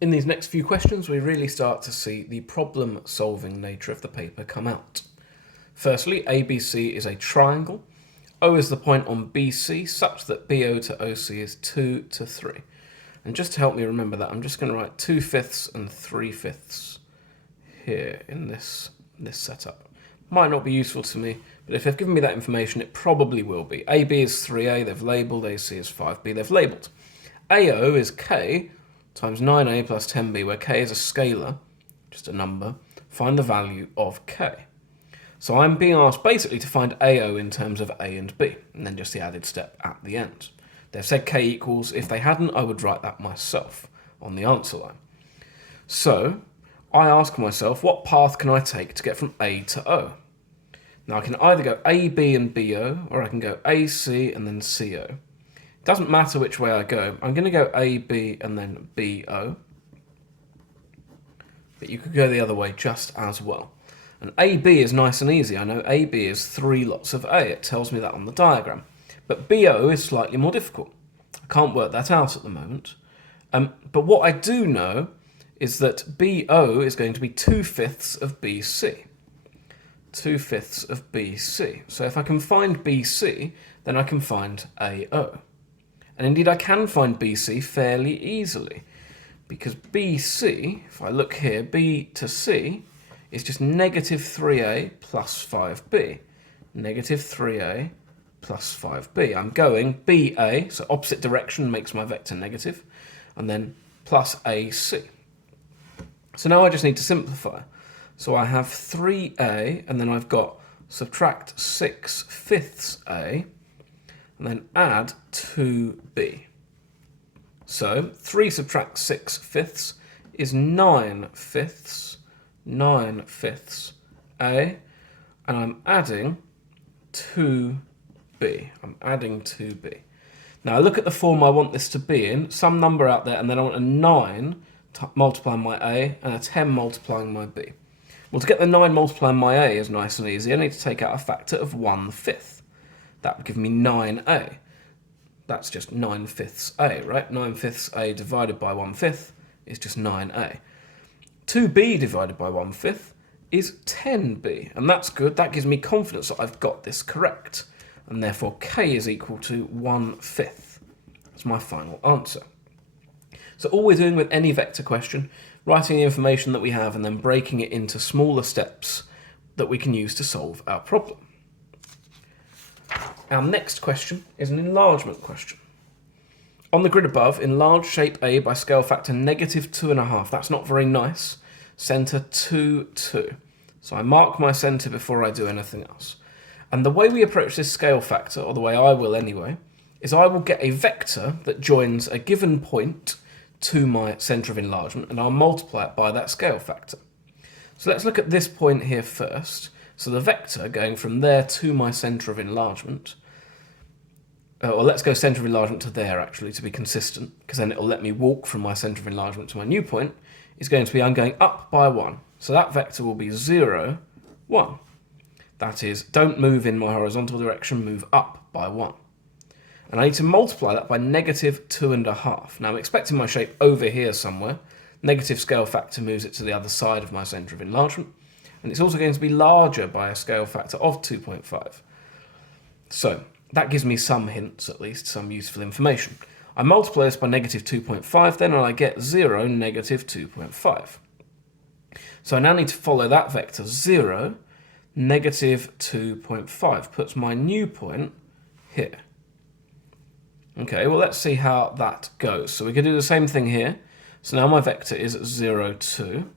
In these next few questions, we really start to see the problem-solving nature of the paper come out. Firstly, ABC is a triangle. O is the point on BC such that BO to OC is 2 to 3. And just to help me remember that, I'm just going to write 2/5 and 3/5 here in this setup. Might not be useful to me, but if they've given me that information, it probably will be. AB is 3A, they've labelled. AC is 5B, they've labelled. AO is K times 9A plus 10B, where K is a scalar, just a number. Find the value of K. So I'm being asked basically to find AO in terms of A and B, and then just the added step at the end. They've said K equals. If they hadn't, I would write that myself on the answer line. So I ask myself, what path can I take to get from A to O? Now I can either go AB and BO, or I can go AC and then CO. It doesn't matter which way I go. I'm going to go AB and then BO. But you could go the other way just as well. And AB is nice and easy. I know AB is 3 lots of A. It tells me that on the diagram. But BO is slightly more difficult. I can't work that out at the moment. But what I do know is that BO is going to be 2/5 of BC. 2/5 of BC. So if I can find BC, then I can find AO. And indeed I can find BC fairly easily, because BC, if I look here, B to C is just negative 3A plus 5B. Negative 3A plus 5B. I'm going BA, so opposite direction makes my vector negative, and then plus AC. So now I just need to simplify. So I have 3A, and then I've got subtract 6/5 A, and then add 2B. So 3 subtract 6/5 is 9/5, 9/5 A, and I'm adding 2B. I'm adding 2B. Now look at the form I want this to be in. Some number out there, and then I want a 9 multiplying my A and a 10 multiplying my B. Well, to get the 9 multiplying my A is nice and easy. I need to take out a factor of 1/5. That would give me 9A. That's just 9/5 A, right? 9/5 A divided by 1/5 is just 9A. 2B divided by 1/5 is 10B, and that's good. That gives me confidence that I've got this correct, and therefore K is equal to 1/5. That's my final answer. So all we're doing with any vector question, writing the information that we have and then breaking it into smaller steps that we can use to solve our problem. Our next question is an enlargement question. On the grid above, enlarge shape A by scale factor negative 2.5. That's not very nice. Centre 2, 2. So I mark my centre before I do anything else. And the way we approach this scale factor, or the way I will anyway, is I will get a vector that joins a given point to my centre of enlargement, and I'll multiply it by that scale factor. So let's look at this point here first. So the vector going from there to my centre of enlargement, or let's go centre of enlargement to there actually to be consistent, because then it'll let me walk from my centre of enlargement to my new point, is going to be I'm going up by 1. So that vector will be 0, 1. That is, don't move in my horizontal direction, move up by 1. And I need to multiply that by negative 2.5. Now I'm expecting my shape over here somewhere. Negative scale factor moves it to the other side of my centre of enlargement. And it's also going to be larger by a scale factor of 2.5. So that gives me some hints, at least, some useful information. I multiply this by negative 2.5 then, and I get 0, negative 2.5. So I now need to follow that vector, 0, negative 2.5. Puts my new point here. Okay, well let's see how that goes. So we can do the same thing here. So now my vector is 0, 2.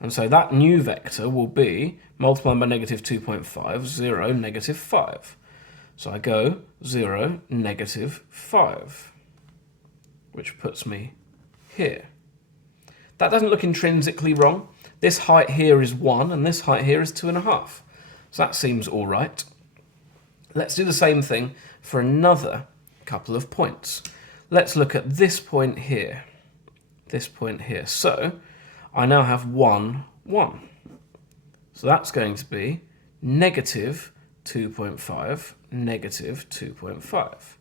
And so that new vector will be, multiplying by negative 2.5, 0, negative 5. So I go 0, negative 5, which puts me here. That doesn't look intrinsically wrong. This height here is 1, and this height here is 2.5. So that seems all right. Let's do the same thing for another couple of points. Let's look at this point here. This point here. So I now have 1, 1. So that's going to be negative 2.5, negative 2.5.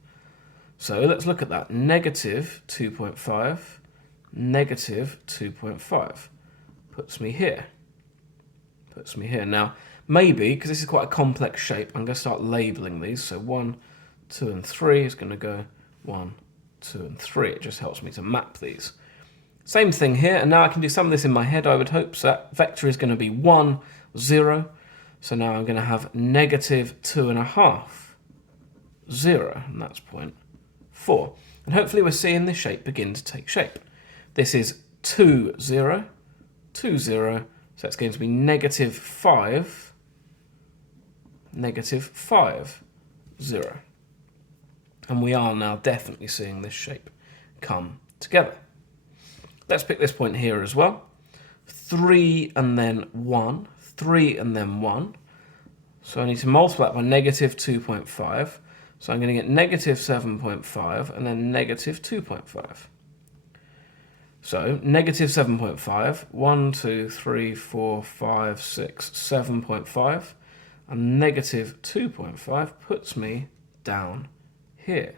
So let's look at that. Negative 2.5, negative 2.5. Puts me here. Puts me here. Now, maybe, because this is quite a complex shape, I'm going to start labelling these. So 1, 2, and 3 is going to go 1, 2, and 3. It just helps me to map these. Same thing here, and now I can do some of this in my head, I would hope. So that vector is going to be 1, 0. So now I'm going to have negative 2.5, 0, and that's point 4. And hopefully we're seeing this shape begin to take shape. This is 2, 0, 2, 0, so it's going to be negative 5, negative 5, 0. And we are now definitely seeing this shape come together. Let's pick this point here as well. 3 and then 1, 3 and then 1. So I need to multiply it by negative 2.5. So I'm going to get negative 7.5 and then negative 2.5. So negative 7.5, 1, 2, 3, 4, 5, 6, 7.5. And negative 2.5 puts me down here.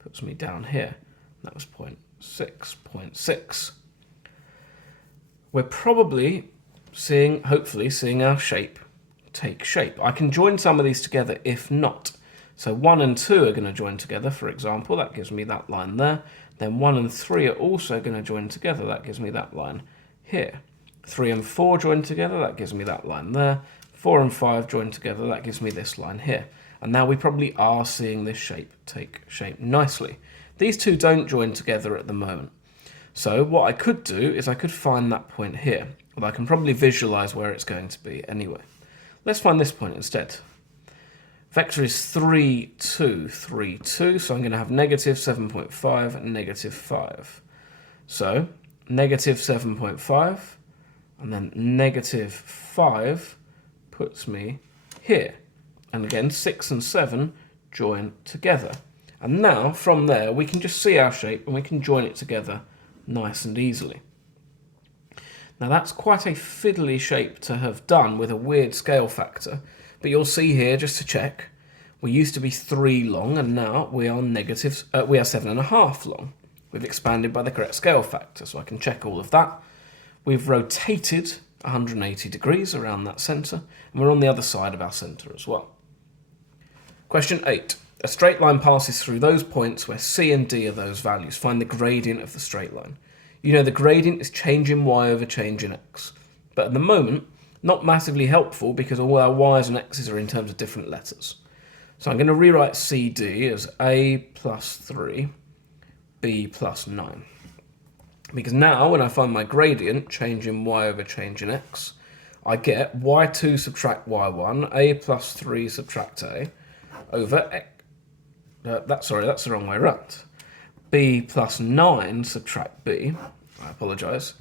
Puts me down here. That was 0.6. We're probably hopefully seeing our shape take shape. I can join some of these together if not. So 1 and 2 are going to join together, for example. That gives me that line there. Then 1 and 3 are also going to join together. That gives me that line here. 3 and 4 join together. That gives me that line there. 4 and 5 join together. That gives me this line here. And now we probably are seeing this shape take shape nicely. These two don't join together at the moment. So what I could do is I could find that point here. Well, I can probably visualize where it's going to be anyway. Let's find this point instead. Vector is 3, 2, 3, 2. So I'm going to have negative 7.5 and negative 5. So negative 7.5 and then negative 5 puts me here. And again, 6 and 7 join together. And now, from there, we can just see our shape and we can join it together nice and easily. Now, that's quite a fiddly shape to have done with a weird scale factor. But you'll see here, just to check, we used to be 3 long and now we are 7.5 long. We've expanded by the correct scale factor, so I can check all of that. We've rotated 180 degrees around that centre, and we're on the other side of our centre as well. Question 8. A straight line passes through those points where C and D are those values. Find the gradient of the straight line. You know the gradient is change in y over change in x. But at the moment, not massively helpful because all our y's and x's are in terms of different letters. So I'm going to rewrite CD as A plus 3, B plus 9. Because now, when I find my gradient, change in y over change in x, I get y2 subtract y1, A plus 3 subtract A, over x. That's the wrong way around. B plus 9 subtract B, I apologise,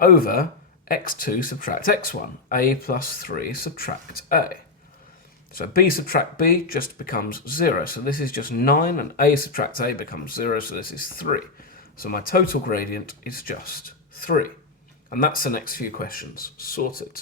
over x2 subtract x1, A plus 3 subtract A. So B subtract B just becomes 0, so this is just 9, and A subtract A becomes 0, so this is 3. So my total gradient is just 3. And that's the next few questions sorted.